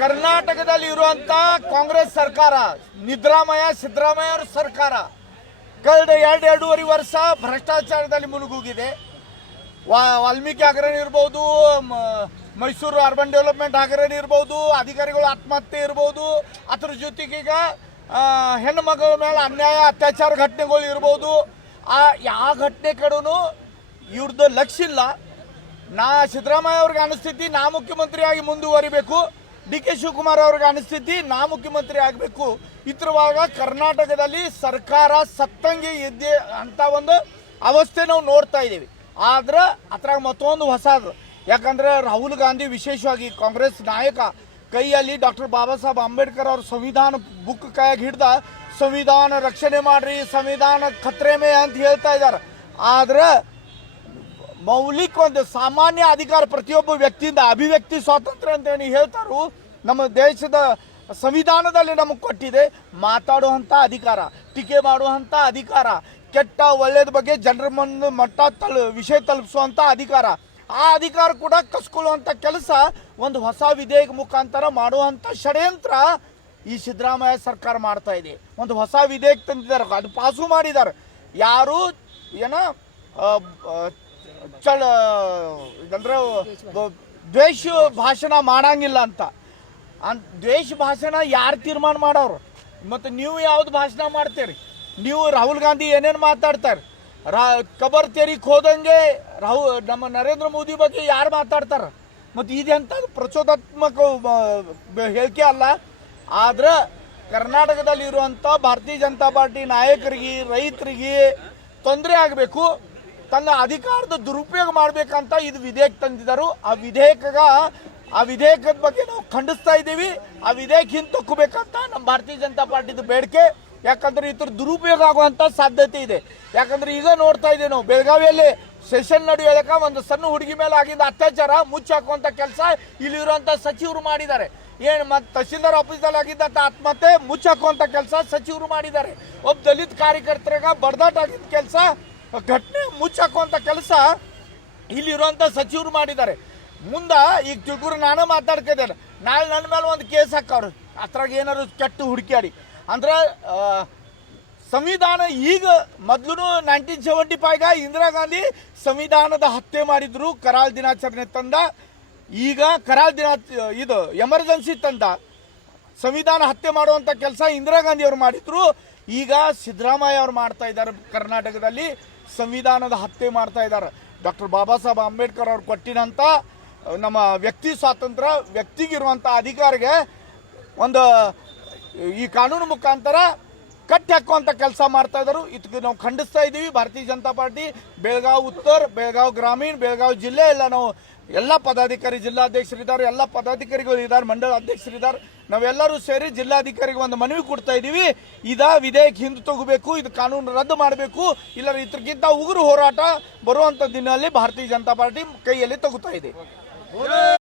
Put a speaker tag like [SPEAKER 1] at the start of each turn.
[SPEAKER 1] ಕರ್ನಾಟಕದಲ್ಲಿ ಇರುವಂತ ಕಾಂಗ್ರೆಸ್ ಸರ್ಕಾರ, ನಿದ್ರಾಮಯ ಸಿದ್ದರಾಮಯ್ಯ ಅವರ ಸರ್ಕಾರ, ಕಳೆದ ಎರಡು, ಎರಡೂವರೆ ವರ್ಷ ಭ್ರಷ್ಟಾಚಾರದಲ್ಲಿ ಮುಳುಗೋಗಿದೆ. ವಾಲ್ಮೀಕಿ ಹಗರಣ ಇರ್ಬೋದು ಮೈಸೂರು ಅರ್ಬನ್ ಡೆವಲಪ್ಮೆಂಟ್ ಹಗರಣ ಇರ್ಬೋದು, ಅಧಿಕಾರಿಗಳು ಆತ್ಮಹತ್ಯೆ ಇರ್ಬೋದು, ಅದ್ರ ಜೊತೆಗೆ ಈಗ ಹೆಣ್ಣು ಮಗಳ ಮೇಲೆ ಅನ್ಯಾಯ, ಅತ್ಯಾಚಾರ ಘಟನೆಗಳು ಇರ್ಬೋದು. ಆ, ಯಾವ ಘಟನೆ ಕಡೂ ಇವ್ರದ್ದು ಲಕ್ಷ್ಯ ಇಲ್ಲ ನಾ ಸಿದ್ದರಾಮಯ್ಯ ಅವ್ರಿಗೆ ಅನಿಸ್ತೈತಿ ನಾ ಮುಖ್ಯಮಂತ್ರಿಯಾಗಿ ಮುಂದುವರಿಬೇಕು. ಡಿ ಕೆ ಶಿವಕುಮಾರ್ ಅವ್ರಿಗೆ ಅನಿಸ್ತೈತಿ ನಾ ಮುಖ್ಯಮಂತ್ರಿ ಆಗಬೇಕು. ಇತರವಾಗ ಕರ್ನಾಟಕದಲ್ಲಿ ಸರ್ಕಾರ ಸತ್ತಂಗೆ ಇದ್ದೆ ಅಂತ ಒಂದು ಅವಸ್ಥೆ ನಾವು ನೋಡ್ತಾ ಇದ್ದೀವಿ. ಆದ್ರೆ ಅದ್ರಾಗ ಮತ್ತೊಂದು ಹೊಸದು. ಯಾಕಂದ್ರೆ ರಾಹುಲ್ ಗಾಂಧಿ ವಿಶೇಷವಾಗಿ ಕಾಂಗ್ರೆಸ್ ನಾಯಕ, ಕೈಯಲ್ಲಿ ಡಾಕ್ಟರ್ ಬಾಬಾ ಸಾಹೇಬ್ ಅಂಬೇಡ್ಕರ್ ಅವ್ರ ಸಂವಿಧಾನ ಬುಕ್ ಕೈಯಾಗಿ ಹಿಡ್ದ, ಸಂವಿಧಾನ ರಕ್ಷಣೆ ಮಾಡ್ರಿ, ಸಂವಿಧಾನ ಖತ್ರೆ ಮೇ ಅಂತ ಹೇಳ್ತಾ ಇದ್ದಾರೆ ಆದ್ರೆ ಮೌಲಿಕ ಒಂದು ಸಾಮಾನ್ಯ ಅಧಿಕಾರ ಪ್ರತಿಯೊಬ್ಬ ವ್ಯಕ್ತಿಯಿಂದ ಅಭಿವ್ಯಕ್ತಿ ಸ್ವಾತಂತ್ರ್ಯ ಅಂತ ಏನು ಹೇಳ್ತಾರೋ, ನಮ್ಮ ದೇಶದ ಸಂವಿಧಾನದಲ್ಲಿ ನಮಗೆ ಕೊಟ್ಟಿದೆ ಮಾತಾಡುವಂಥ ಅಧಿಕಾರ, ಟೀಕೆ ಮಾಡುವಂಥ ಅಧಿಕಾರ, ಕೆಟ್ಟ ಒಳ್ಳೆಯದ ಬಗ್ಗೆ ಜನರ ಮುಂದೆ ಮಟ್ಟ ತಲ್, ವಿಷಯ ತಲುಪಿಸುವಂಥ ಅಧಿಕಾರ, ಆ ಅಧಿಕಾರ ಕೂಡ ಕಸ್ಕೊಳ್ಳುವಂಥ ಕೆಲಸ ಒಂದು ಹೊಸ ವಿಧೇಯಕ ಮುಖಾಂತರ ಮಾಡುವಂಥ ಷಡ್ಯಂತ್ರ ಈ ಸಿದ್ದರಾಮಯ್ಯ ಸರ್ಕಾರ ಮಾಡ್ತಾ ಇದೆ. ಒಂದು ಹೊಸ ವಿಧೇಯಕ ತಂದಿದ್ದಾರೆ, ಅದು ಪಾಸು ಮಾಡಿದ್ದಾರೆ. ಯಾರು, ಏನ ಚಳ, ಇದಂದ್ರೆ ದ್ವೇಷ ಭಾಷಣ ಮಾಡಂಗಿಲ್ಲ ಅಂತ. ಅನ್, ದ್ವೇಷ ಭಾಷಣ ಯಾರು ತೀರ್ಮಾನ ಮಾಡೋರು? ಮತ್ತು ನೀವು ಯಾವ್ದು ಭಾಷಣ ಮಾಡ್ತೀರಿ? ನೀವು ರಾಹುಲ್ ಗಾಂಧಿ ಏನೇನು ಮಾತಾಡ್ತಾರೆ? ರಾ, ಕಬರ್ ತೆರಿಗೆ ಹೋದಂಗೆ ರಾಹುಲ್ ನಮ್ಮ ನರೇಂದ್ರ ಮೋದಿ ಬಗ್ಗೆ ಯಾರು ಮಾತಾಡ್ತಾರೆ? ಮತ್ತು ಇದೆಂತ ಪ್ರಚೋದಾತ್ಮಕ ಹೇಳಿಕೆ ಅಲ್ಲ. ಆದ್ರೆ ಕರ್ನಾಟಕದಲ್ಲಿ ಇರುವಂಥ ಭಾರತೀಯ ಜನತಾ ಪಾರ್ಟಿ ನಾಯಕರಿಗೆ, ರೈತರಿಗೆ ತೊಂದರೆ ಆಗಬೇಕು. ತನ್ನ ಅಧಿಕಾರದ ದುರುಪಯೋಗ ಮಾಡ್ಬೇಕಂತ ಇದು ವಿಧೇಯಕ ತಂದಿದ್ದರು. ಆ ವಿಧೇಯಕಗ, ಆ ವಿಧೇಯಕದ ಬಗ್ಗೆ ನಾವು ಖಂಡಿಸ್ತಾ ಇದ್ದೀವಿ. ಆ ವಿಧೇಯಕ ಹಿಂತಕ್ಕಬೇಕಂತ ನಮ್ಮ ಭಾರತೀಯ ಜನತಾ ಪಾರ್ಟಿದು ಬೇಡಿಕೆ. ಯಾಕಂದ್ರೆ ಇದ್ರ ದುರುಪಯೋಗ ಆಗುವಂತ ಸಾಧ್ಯತೆ ಇದೆ. ಯಾಕಂದ್ರೆ ಈಗ ನೋಡ್ತಾ ಇದ್ದೀವಿ ನಾವು, ಬೆಳಗಾವಿಯಲ್ಲಿ ಸೆಷನ್ ನಡೆಯೋದಕ್ಕೆ ಒಂದು ಸಣ್ಣ ಹುಡುಗಿ ಮೇಲೆ ಆಗಿದ್ದ ಅತ್ಯಾಚಾರ ಮುಚ್ಚಾಕುವಂಥ ಕೆಲಸ ಇಲ್ಲಿರುವಂಥ ಸಚಿವರು ಮಾಡಿದ್ದಾರೆ. ಏನು ಮತ್ತು ತಹಸೀಲ್ದಾರ್ ಆಫೀಸಲ್ಲಿ ಆಗಿದ್ದಂಥ ಆತ್ಮಹತ್ಯೆ ಮುಚ್ಚಾಕುವಂಥ ಕೆಲಸ ಸಚಿವರು ಮಾಡಿದ್ದಾರೆ. ಒಬ್ಬ ದಲಿತ ಕಾರ್ಯಕರ್ತರಾಗ ಬಡದಾಟ ಆಗಿದ್ದ ಕೆಲಸ ಘಟನೆ ಮುಚ್ಚಾಕುವಂತ ಕೆಲಸ ಇಲ್ಲಿರುವಂಥ ಸಚಿವರು ಮಾಡಿದ್ದಾರೆ. ಮುಂದ ಈಗ ತಿಳ್ಕೂರು ನಾನು ಮಾತಾಡ್ತಿದ್ದೇನೆ. ನಾಳೆ ನನ್ನ ಮೇಲೆ ಒಂದು ಕೇಸ್ ಹಾಕವ್ರು. ಅದ್ರಾಗ ಏನಾದ್ರು ಕೆಟ್ಟು ಹುಡುಕ್ಯಾಡಿ ಅಂದ್ರೆ ಸಂವಿಧಾನ ಈಗ ಮೊದಲು ನೈನ್ಟೀನ್ ಸೆವೆಂಟಿ ಫೈವ್ಗ ಇಂದಿರಾ ಗಾಂಧಿ ಸಂವಿಧಾನದ ಹತ್ಯೆ ಮಾಡಿದ್ರು ಕರಾಲ್ ದಿನಾಚರಣೆ ತಂದ. ಈಗ ಕರಾಲ್ ದಿನ, ಇದು ಎಮರ್ಜೆನ್ಸಿ ತಂದ. ಸಂವಿಧಾನ ಹತ್ಯೆ ಮಾಡುವಂತ ಕೆಲಸ ಇಂದಿರಾ ಗಾಂಧಿ ಅವರು ಮಾಡಿದ್ರು. ಈಗ ಸಿದ್ದರಾಮಯ್ಯ ಅವರು ಮಾಡ್ತಾ ಇದ್ದಾರೆ ಕರ್ನಾಟಕದಲ್ಲಿ. ಸಂವಿಧಾನದ ಹತ್ಯೆ ಮಾಡ್ತಾ ಇದ್ದಾರೆ. ಡಾಕ್ಟರ್ ಬಾಬಾ ಸಾಹೇಬ್ ಅಂಬೇಡ್ಕರ್ ಅವ್ರು ಕೊಟ್ಟಿನಂತ ನಮ್ಮ ವ್ಯಕ್ತಿ ಸ್ವಾತಂತ್ರ್ಯ ವ್ಯಕ್ತಿಗಿರುವಂಥ ಅಧಿಕಾರಿಗೆ ಒಂದು ಈ ಕಾನೂನು ಮುಖಾಂತರ ಕಟ್ಟಿ ಹಾಕುವಂತ ಕೆಲಸ ಮಾಡ್ತಾ ಇದ್ದಾರೆ. ಇದಕ್ಕೆ ನಾವು ಖಂಡಿಸ್ತಾ ಇದ್ದೀವಿ. ಭಾರತೀಯ ಜನತಾ ಪಾರ್ಟಿ, ಬೆಳಗಾವಿ ಉತ್ತರ, ಬೆಳಗಾವಿ ಗ್ರಾಮೀಣ, ಬೆಳಗಾವಿ ಜಿಲ್ಲೆ, ಎಲ್ಲ ನಾವು ಎಲ್ಲ ಪದಾಧಿಕಾರಿ ಜಿಲ್ಲಾಧ್ಯಕ್ಷರಿದ್ದಾರೆ. ಎಲ್ಲ ಪದಾಧಿಕಾರಿಗಳು ಇದ್ದಾರೆ ಮಂಡಳ ಅಧ್ಯಕ್ಷರಿದ್ದಾರೆ. ನಾವೆಲ್ಲರೂ ಸೇರಿ ಜಿಲ್ಲಾಧಿಕಾರಿಗೆ ಒಂದು ಮನವಿ ಕೊಡ್ತಾ ಇದ್ದೀವಿ. ಇದ ವಿಧೇಯಕ ಹಿಂದೆ ತಗೋಬೇಕು, ಇದು ಕಾನೂನು ರದ್ದು ಮಾಡಬೇಕು. ಇಲ್ಲ ಇದ್ರಗಿಂತ ಉಗುರು ಹೋರಾಟ ಬರುವಂತ ದಿನದಲ್ಲಿ ಭಾರತೀಯ ಜನತಾ ಪಾರ್ಟಿ ಕೈಯಲ್ಲಿ ತಗೋತಾ ಇದೆ.